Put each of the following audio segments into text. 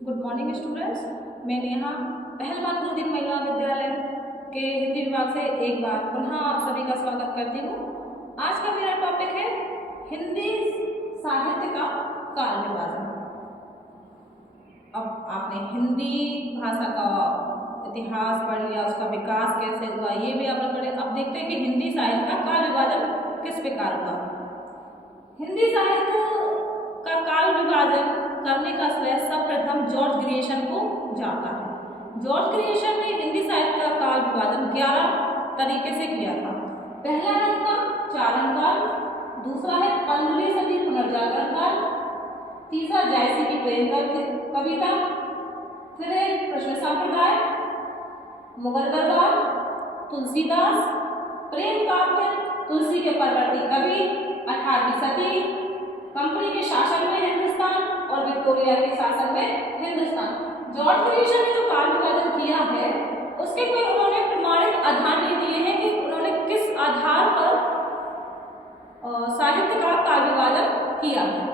Good morning students. मैं नेहा पहलवान गुरुदीन महिला विद्यालय के हिंदी विभाग से एक बार पुनः आप सभी का स्वागत करती हूँ। आज का मेरा टॉपिक है हिंदी साहित्य का काल विभाजन। अब आपने हिंदी भाषा का इतिहास पढ़ लिया, उसका विकास कैसे हुआ ये भी आपने पढ़े। अब देखते हैं कि हिंदी साहित्य का काल विभाजन किस प्रकार हुआ। हिंदी साहित्य का काल विभाजन करने का श्रेय सर्वप्रथम जॉर्ज ग्रियर्सन को जाता है। जॉर्ज ग्रियर्सन ने हिंदी साहित्य का काल विभाजन 11 तरीके से किया था। पहला है उनका चारण काल, दूसरा है 15वीं सदी पुनर्जागरण काल, तीसरा जायसी की प्रेम कविता, फिर है कृष्ण संप्रदाय, मुगल दरबार, तुलसीदास, प्रेम काव्य, तुलसी के परवर्ती कवि, 18वीं सदी, कंपनी के शासन में हिंदुस्तान और विक्टोरिया के शासन में हिंदुस्तान। जॉर्ज ग्रियर्सन ने जो काल विभाजन किया है उसके कोई उन्होंने प्रमाणिक आधार नहीं दिए हैं कि उन्होंने किस आधार पर साहित्य का काल विभाजन किया है।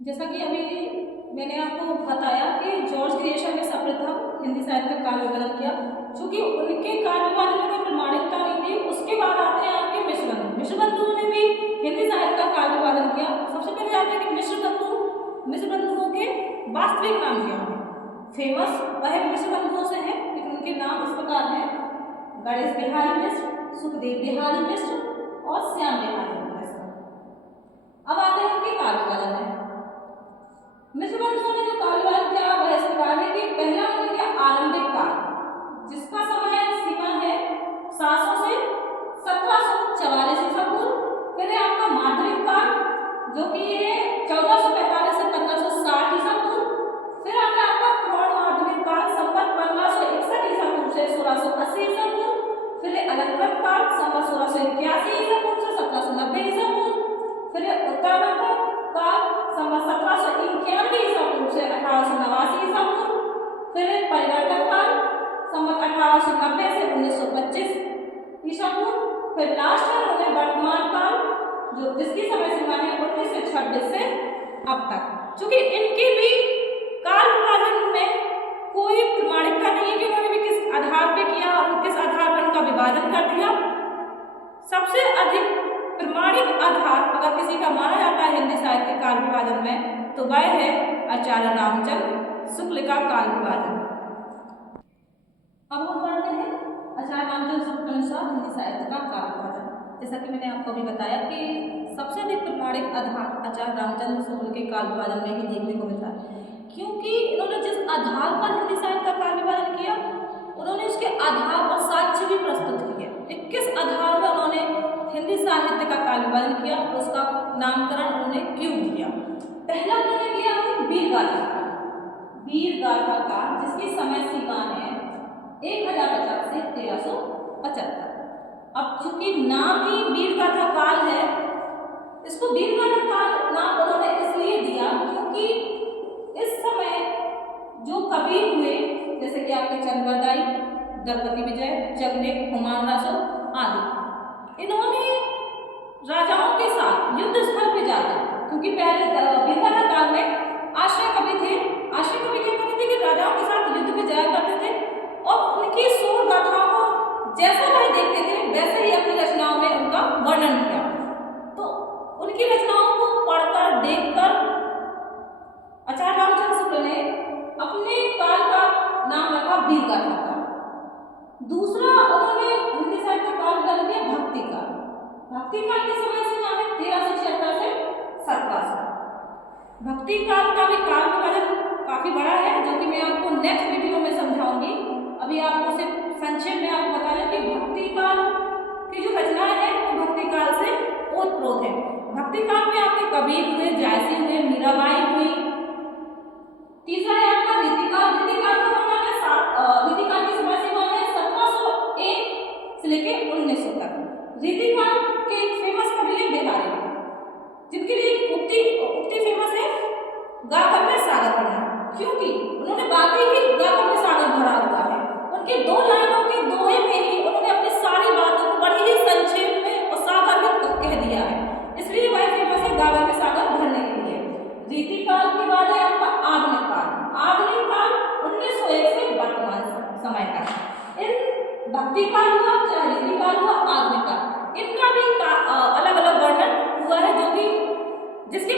जैसा कि अभी मैंने आपको बताया कि जॉर्ज ग्रियर्सन ने सर्वप्रथम हिंदी साहित्य का काल विभाजन किया। चूंकि उनके काल विभाजन में कोई प्रमाणिकता नहीं थी, उसके बाद आते हैं आपके मिश्र बंधुओं ने भी हिंदी साहित्य का काल विभाजन किया। सबसे पहले आते हैं कि मिश्र बंधुओं के वास्तविक नाम क्या है। फेमस वह मिश्र बंधुओं से है, लेकिन उनके नाम इस प्रकार हैं: गणेश बिहारी मिश्र, सुखदेव बिहारी मिश्र और श्याम बिहारी मिश्र। अब आते हैं उनके काल विभाजन में। मिश्र बंधुओं ने जो काल विभाजन किया वह इस प्रकार है कि पहला उन्होंने किया आरंभिक काल, जिसका समय सीमा है 700 से 1744 ईसा पूर्व। फिर है आपका माध्यमिक काल जो कि है 1445 से 1560 ईसा पूर्व। फिर आता है आपका प्रौढ़ माध्यमिक काल संवत 1561 ईसा पूर्व से 1680 ईसा पूर्व। फिर है अलंकृत काल संवत 1681 ईसा पूर्व से 1790 ईसा पूर्व। फिर है उत्तरालंकृत काल संवत 1791 ईसा पूर्व से 1889 ईसा पूर्व। फिर है परिवर्तन काल संवत 1890 से 1925 ईसा पूर्व। फिर लास्ट है उन्हें वर्तमान काल जो जिसकी समय सीमा है 1926 से अब तक। चूंकि इनके भी काल विभाजन में कोई प्रमाणिकता नहीं है कि उन्होंने भी किस आधार पे किया और किस आधार पर इनका विभाजन कर दिया। सबसे अधिक प्रमाणिक आधार अगर किसी का माना जाता है हिंदी साहित्य के काल विभाजन में तो वह है आचार्य रामचंद्र शुक्ल का काल विभाजन। अब हम पढ़ते हैं आचार्य रामचंद्र शुक्ल के अनुसार हिंदी साहित्य का काल विभाजन। जैसा कि मैंने आपको भी बताया कि सबसे अधिक प्रमाणिक आधार आचार्य रामचंद्र शुक्ल के काल विभाजन में ही देखने को मिलता है, क्योंकि इन्होंने जिस आधार पर हिंदी साहित्य का काल विभाजन किया उन्होंने उसके आधार और साक्ष्य भी प्रस्तुत किए। किस आधार पर उन्होंने हिंदी साहित्य का काल विभाजन किया, उसका नामकरण उन्होंने क्यों किया। पहला उन्होंने किया वीर गाथा काल, जिसकी समय सीमा है 1050 से 1375। अब चूंकि नाम ही वीर गाथा काल है, इसको वीर गाथा काल नाम उन्होंने इसलिए दिया क्योंकि इस समय जो कवि हुए जैसे कि आपके चंद्रदाई, द्रौपदी विजय, जगदेव, हुमायूं रासो आदि, इन्होंने राजाओं के साथ युद्ध स्थल पे जाकर, क्योंकि पहले वीर गाथा काल में आश्रय कवि थे, आश्रय कवि क्या करते थे कि राजाओं के साथ युद्ध पे जाया करते थे और उनकी शौर्य गाथाओं को जैसा वह देखते थे वैसे ही अपनी रचनाओं में उनका वर्णन किया। तो उनकी रचनाओं को पढ़कर देखकर आचार्य रामचंद्र शुक्ल ने अपने काल का नाम रखा वीर गाथा काल। दूसरा उन्होंने हिंदी साहित्य का काल विभाजन किया भक्ति काल। भक्ति काल की समय सीमा है 1376 से 1700। भक्ति काल का भी काल विभाजन काफी बड़ा है जो कि मैं आपको नेक्स्ट वीडियो में समझाऊंगी। अभी आपको सिर्फ संक्षेप में आपको बता दें कि भक्ति काल की जो रचना है वो भक्ति काल से ओतप्रोत है। भक्ति काल में आपके कबीर हुए, जायसी हुए, मीराबाई हुई। तीसरा है आपका रीतिकाल। रीतिकाल का मतलब है रीतिकाल की समय सीमा है 1701 से लेकर 1900 तक। रीतिकाल के एक फेमस कवि है बिहारी, जिनके लिए एक उक्ति फेमस है, गाकर में सागर भरना, क्योंकि उन्होंने वाकई ही गाकर में सागर भरा हुआ है। उनके 2 लाइनों के दोहे में ही उन्होंने अपनी सारी बातों को बड़ी ही संक्षेप में और सागर में कह दिया है, इसलिए वह फेमस है गाकर में सागर भरने के लिए। रीतिकाल के बाद है आपका आधुनिक काल। भक्ति काल हुआ, चाहे रीति काल हुआ, आधुनिक काल, इनका भी अलग अलग वर्णन हुआ है, जो कि जिसके